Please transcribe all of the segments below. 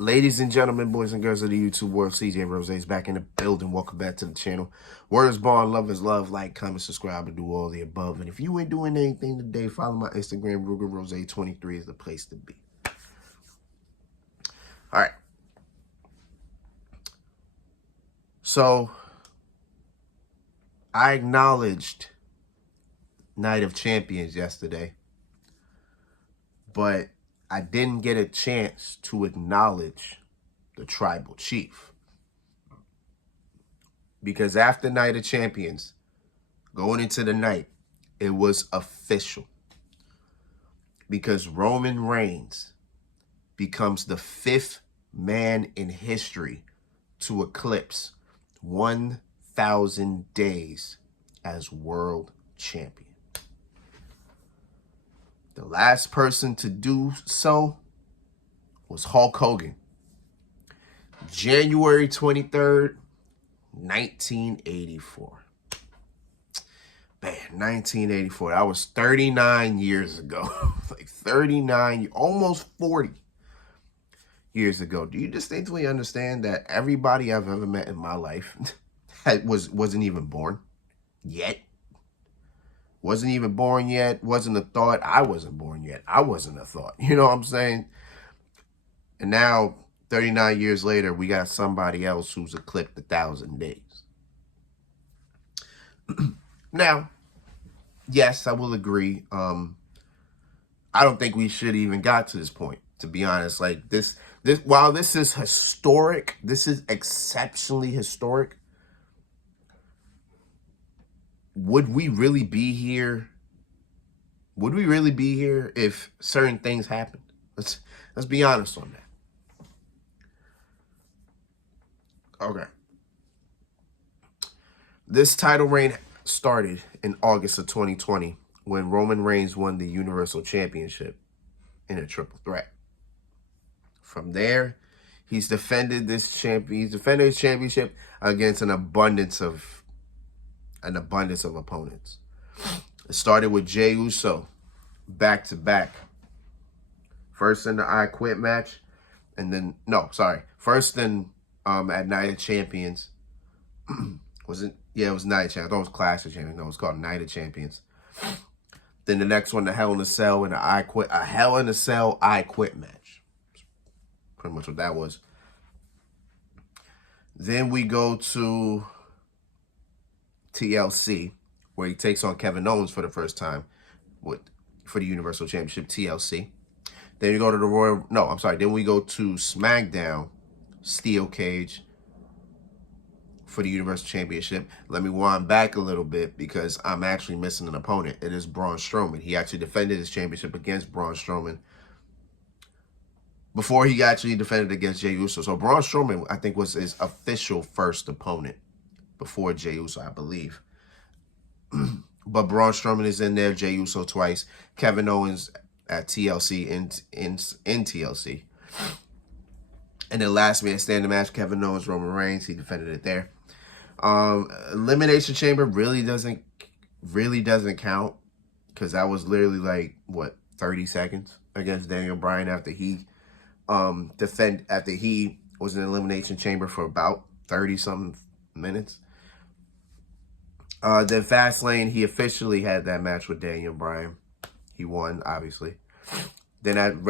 Ladies and gentlemen, boys and girls of the YouTube world, CJ Rose is back in the building. Welcome back to the channel. Word is born, love is love. Like, comment, subscribe, and do all the above. And if you ain't doing anything today, follow my Instagram. Ruger Rose 23 is the place to be. All right. So, I acknowledged Night of Champions yesterday, but I didn't get a chance to acknowledge the Tribal Chief. Because after Night of Champions, going into the night, it was official. Because Roman Reigns becomes the 5th man in history to eclipse 1,000 days as world champion. The last person to do so was Hulk Hogan. January 23rd, 1984. Man, 1984. That was 39 years ago. Like 39, almost 40 years ago. Do you distinctly understand that everybody I've ever met in my life wasn't even born yet? Wasn't even born yet. Wasn't a thought. I wasn't born yet. I wasn't a thought. You know what I'm saying? And now, 39 years later, we got somebody else who's eclipsed 1,000 days. Now, yes, I will agree. I don't think we should even got to this point, to be honest. Like this, while this is historic, this is exceptionally historic. Would we really be here? Would we really be here if certain things happened? Let's be honest on that. Okay. This title reign started in August of 2020 when Roman Reigns won the Universal Championship in a triple threat. From there, he's defended his championship against an abundance of opponents. It started with Jey Uso, back-to-back. First in the I Quit match, and then, first in at Night of Champions. Yeah, it was Night of Champions. I thought it was Clash of Champions. No, it was called Night of Champions. Then the next one, the Hell in a Cell and a Hell in a Cell I Quit match. Pretty much what that was. Then we go to TLC, where he takes on Kevin Owens for the first time for the Universal Championship, TLC. Then you go to the then we go to SmackDown, Steel Cage, for the Universal Championship. Let me wind back a little bit because I'm actually missing an opponent. It is Braun Strowman. He actually defended his championship against Braun Strowman before he actually defended against Jey Uso. So Braun Strowman, I think, was his official first opponent before Jey Uso, I believe. But Braun Strowman is in there, Jey Uso twice, Kevin Owens at TLC in TLC. And then last man standing match, Kevin Owens, Roman Reigns, he defended it there. Elimination Chamber really doesn't count because that was literally like, what, 30 seconds against Daniel Bryan after he was in Elimination Chamber for about 30-something minutes. Then Fastlane, he officially had that match with Daniel Bryan. He won, obviously. Then at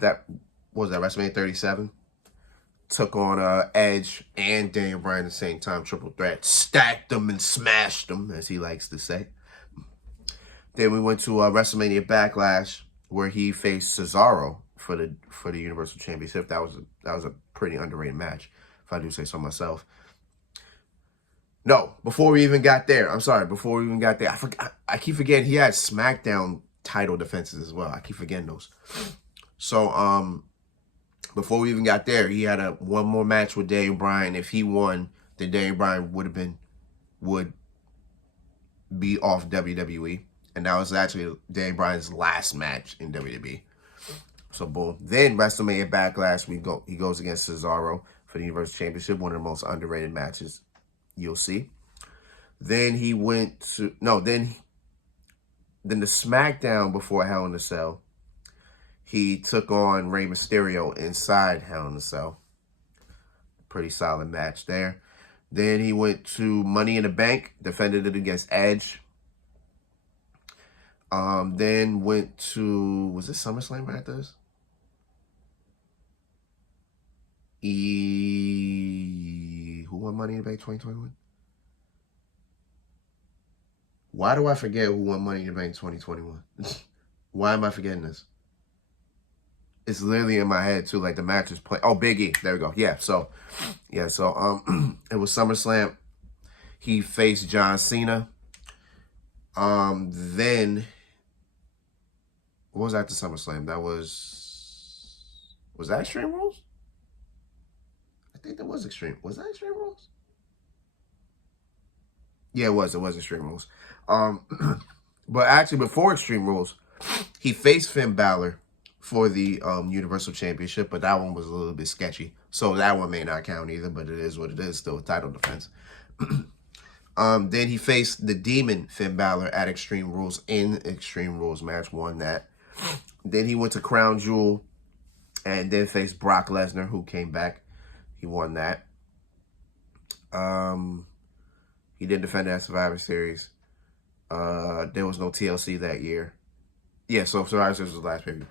that, what was that, WrestleMania 37? Took on Edge and Daniel Bryan at the same time, triple threat. Stacked them and smashed them, as he likes to say. Then we went to WrestleMania Backlash, where he faced Cesaro for the Universal Championship. That was a pretty underrated match, if I do say so myself. No, before we even got there, I keep forgetting he had SmackDown title defenses as well. I keep forgetting those. So, before we even got there, he had one more match with Daniel Bryan. If he won, then Daniel Bryan would be off WWE. And that was actually Daniel Bryan's last match in WWE. So, boom. Then, WrestleMania Backlash, he goes against Cesaro for the Universal Championship, one of the most underrated matches you'll see. Then he went to, then the SmackDown before Hell in a Cell, he took on Rey Mysterio inside Hell in a Cell. Pretty solid match there. Then he went to Money in the Bank, defended it against Edge. Then went to, was this SummerSlam right after this? Who won Money in the Bank 2021? Why do I forget who won Money in the Bank 2021? Why am I forgetting this? It's literally in my head too, like the match is playing. Oh, Big E. There we go. Yeah, so it was SummerSlam. He faced John Cena. Then what was after SummerSlam? That was that Extreme Rules? I think that was Extreme. Was that Extreme Rules? Yeah, it was. It was Extreme Rules. But actually, before Extreme Rules, he faced Finn Balor for the Universal Championship, but that one was a little bit sketchy. So that one may not count either, but it is what it is. Still a title defense. Then he faced the Demon Finn Balor at Extreme Rules in Extreme Rules match, won that. Then he went to Crown Jewel and then faced Brock Lesnar, who came back. He won that. He didn't defend that Survivor Series. There was no TLC that year. Yeah, so Survivor Series was the last pay-per-view.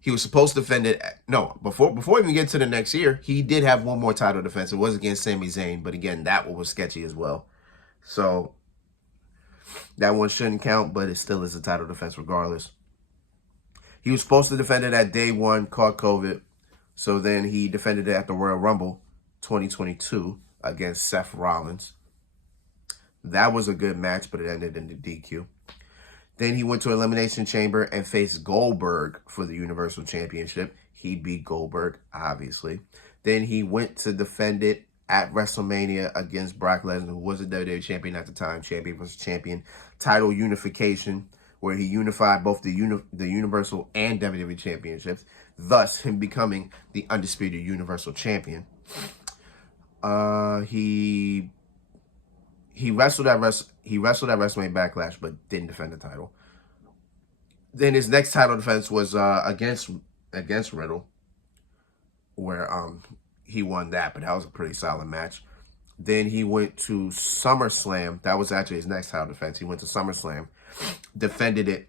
He was supposed to defend it. No, before even get to the next year, he did have one more title defense. It was against Sami Zayn, but again, that one was sketchy as well. So that one shouldn't count, but it still is a title defense regardless. He was supposed to defend it at day one, caught COVID. So then he defended it at the Royal Rumble 2022 against Seth Rollins. That was a good match, but it ended in the DQ. Then he went to Elimination Chamber and faced Goldberg for the Universal Championship. He beat Goldberg, obviously. Then he went to defend it at WrestleMania against Brock Lesnar, who was a WWE champion at the time, champion versus champion, title unification, where he unified both the Universal and WWE championships, thus him becoming the undisputed Universal Champion. He wrestled at WrestleMania Backlash, but didn't defend the title. Then his next title defense was against Riddle, where he won that, but that was a pretty solid match. Then he went to SummerSlam. That was actually his next title defense. He went to SummerSlam, defended it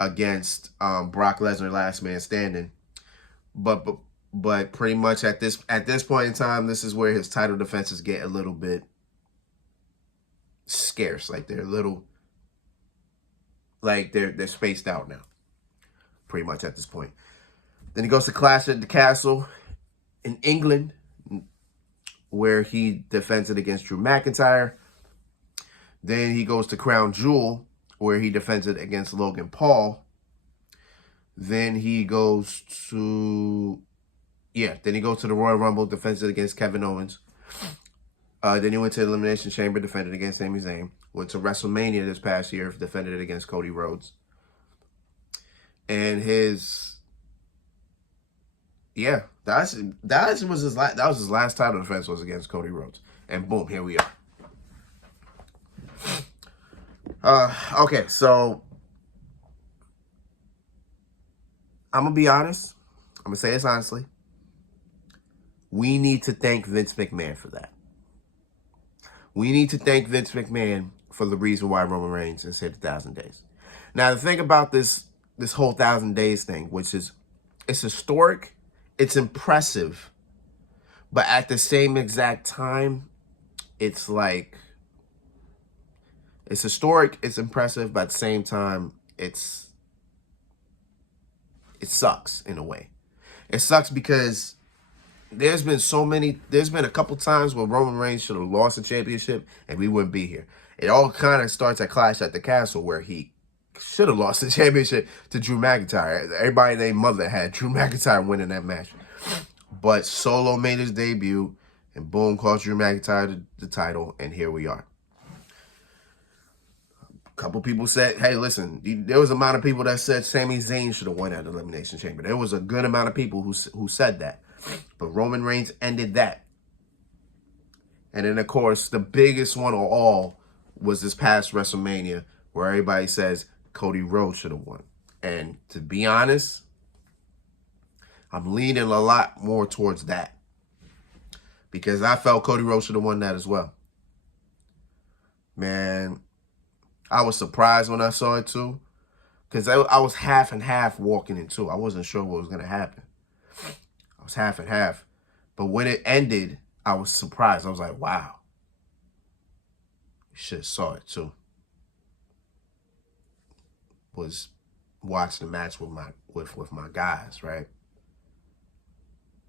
against Brock Lesnar, last man standing. But pretty much at this point in time, this is where his title defenses get a little bit scarce. Like they're spaced out now, pretty much at this point. Then he goes to Clash at the Castle in England, where he defends it against Drew McIntyre. Then he goes to Crown Jewel, where he defends it against Logan Paul. Then he goes to the Royal Rumble, defends it against Kevin Owens. Then he went to Elimination Chamber, defended against Sami Zayn. Went to WrestleMania this past year, defended it against Cody Rhodes. And that was his last title defense, was against Cody Rhodes. And boom, here we are. Okay, so I'm gonna be honest. I'm gonna say this honestly. We need to thank Vince McMahon for that. We need to thank Vince McMahon for the reason why Roman Reigns has hit 1,000 days. Now, the thing about this whole 1,000 days thing, which is, it's historic, it's impressive, but at the same exact time, it's like, it's historic, it's impressive, but at the same time, it sucks in a way. It sucks because there's been a couple times where Roman Reigns should have lost the championship and we wouldn't be here. It all kind of starts at Clash at the Castle, where he should have lost the championship to Drew McIntyre. Everybody and their mother had Drew McIntyre winning that match. But Solo made his debut and boom, cost Drew McIntyre the title, and here we are. A couple people said, hey, listen, there was a amount of people that said Sami Zayn should have won at Elimination Chamber. There was a good amount of people who said that. But Roman Reigns ended that. And then, of course, the biggest one of all was this past WrestleMania, where everybody says Cody Rhodes should have won. And to be honest, I'm leaning a lot more towards that because I felt Cody Rhodes should have won that as well. Man, I was surprised when I saw it too because I was half and half walking into. I wasn't sure what was going to happen. I was half and half. But when it ended, I was surprised. I was like, wow. You should have saw it too. Was watching the match with my guys, right?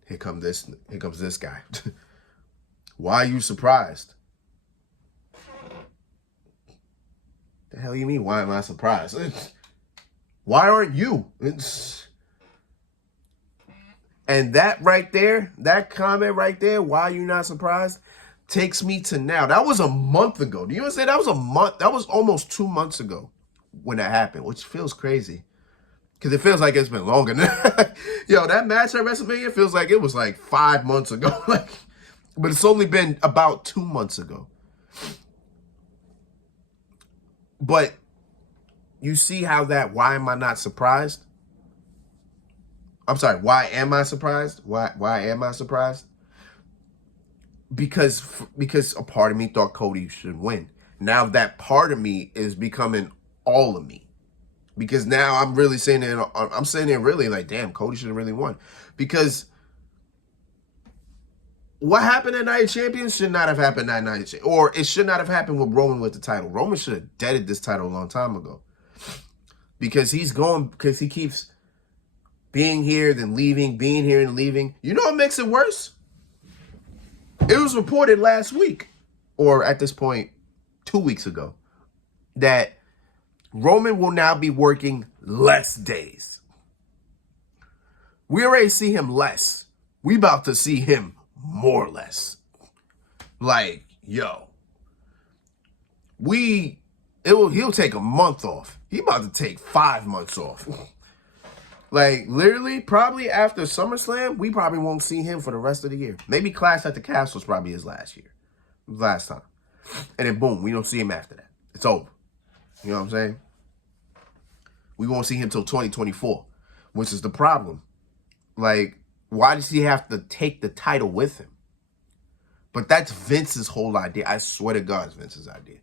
Here comes this guy. Why are you surprised? The hell you mean? Why am I surprised? Why aren't you? And that right there, that comment right there, why are you not surprised, takes me to now. That was a month ago. Do you understand? That was a month. That was almost 2 months ago when that happened, which feels crazy. Because it feels like it's been longer. Yo, that match at WrestleMania feels like it was like 5 months ago. But it's only been about 2 months ago. But you see how that, why am I not surprised? I'm sorry, why am I surprised? Why am I surprised? Because a part of me thought Cody should win. Now that part of me is becoming all of me. Because now I'm really saying it, I'm saying it really like, damn, Cody should have really won. Because what happened at Night of Champions should not have happened at Night of Champions. Or it should not have happened with Roman with the title. Roman should have deaded this title a long time ago. Because he keeps being here, then leaving, being here and leaving. You know what makes it worse? It was reported last week, or at this point, 2 weeks ago, that Roman will now be working less days. We already see him less. We about to see him more or less. Like, yo. He'll take a month off. He about to take 5 months off. Like, literally, probably after SummerSlam, we probably won't see him for the rest of the year. Maybe Clash at the Castle is probably his last year. Last time. And then, boom, we don't see him after that. It's over. You know what I'm saying? We won't see him till 2024, which is the problem. Like, why does he have to take the title with him? But that's Vince's whole idea. I swear to God, it's Vince's idea.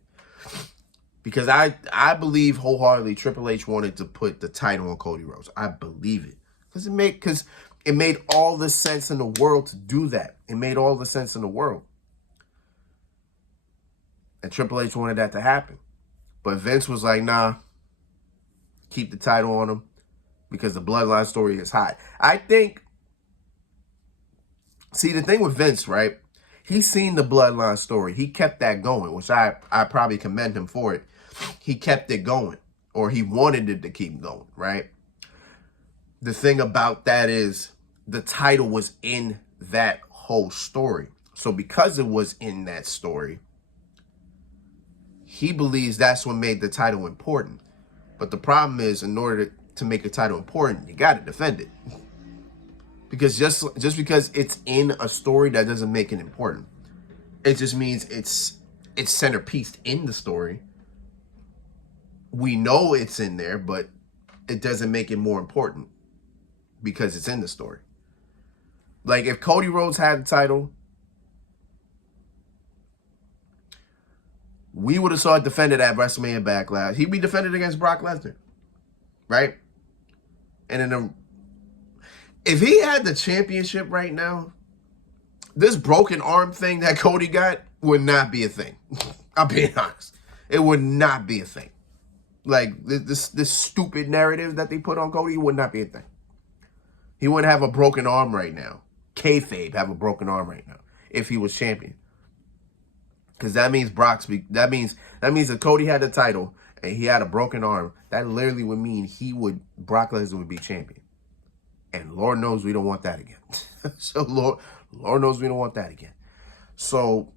Because I believe wholeheartedly Triple H wanted to put the title on Cody Rhodes. I believe it. Because it made all the sense in the world to do that. It made all the sense in the world. And Triple H wanted that to happen. But Vince was like, nah, keep the title on him. Because the bloodline story is hot. I think, see, the thing with Vince, right? He's seen the bloodline story. He kept that going, which I probably commend him for it. He kept it going, or he wanted it to keep going, right? The thing about that is the title was in that whole story. So because it was in that story, he believes that's what made the title important. But the problem is, in order to make a title important, you got to defend it. Because just because it's in a story, that doesn't make it important. It just means it's centerpieced in the story. We know it's in there, but it doesn't make it more important because it's in the story. Like, if Cody Rhodes had the title, we would have saw it defended at WrestleMania Backlash. He'd be defended against Brock Lesnar, right? And if he had the championship right now, this broken arm thing that Cody got would not be a thing. I'm being honest. It would not be a thing. Like, this stupid narrative that they put on Cody would not be a thing. He wouldn't have a broken arm right now. Kayfabe have a broken arm right now if he was champion. Because that means that means if Cody had the title and he had a broken arm, that literally would mean Brock Lesnar would be champion. And Lord knows we don't want that again. So Lord knows we don't want that again. So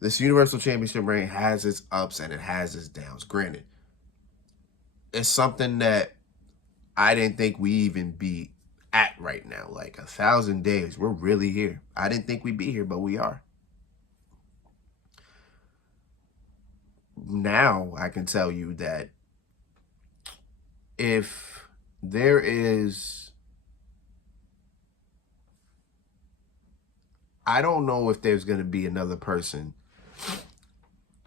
this Universal Championship reign has its ups and it has its downs. Granted, it's something that I didn't think we even be at right now. Like 1,000 days, we're really here. I didn't think we'd be here, but we are. Now I can tell you that if there is, I don't know if there's going to be another person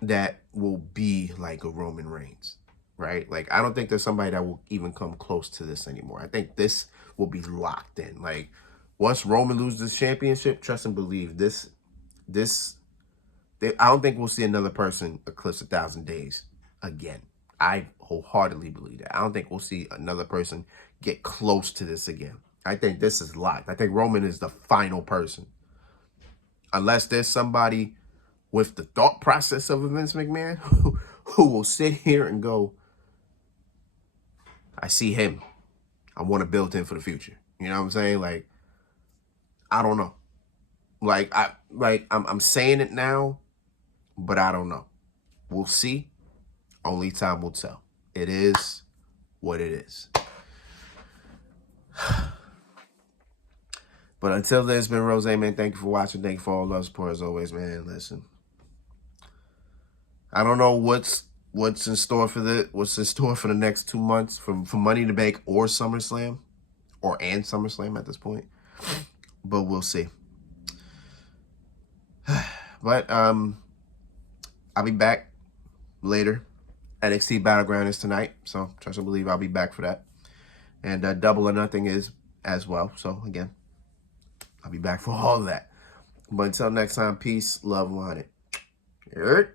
that will be like a Roman Reigns, right? Like, I don't think there's somebody that will even come close to this anymore. I think this will be locked in. Like, once Roman loses this championship, trust and believe, I don't think we'll see another person eclipse 1,000 days again. I wholeheartedly believe that. I don't think we'll see another person get close to this again. I think this is locked. I think Roman is the final person. Unless there's somebody with the thought process of a Vince McMahon who will sit here and go, I see him. I want to build him for the future. You know what I'm saying? Like, I don't know. I'm saying it now, but I don't know. We'll see. Only time will tell. It is what it is. But until then, it's been Rose, man. Thank you for watching. Thank you for all love, support as always, man. Listen, I don't know what's in store for the next 2 months for Money in the Bank or SummerSlam, and SummerSlam at this point. But we'll see. But I'll be back later. NXT Battleground is tonight, so trust and believe I'll be back for that. And Double or Nothing is as well. So again, I'll be back for all of that. But until next time, peace, love, 100.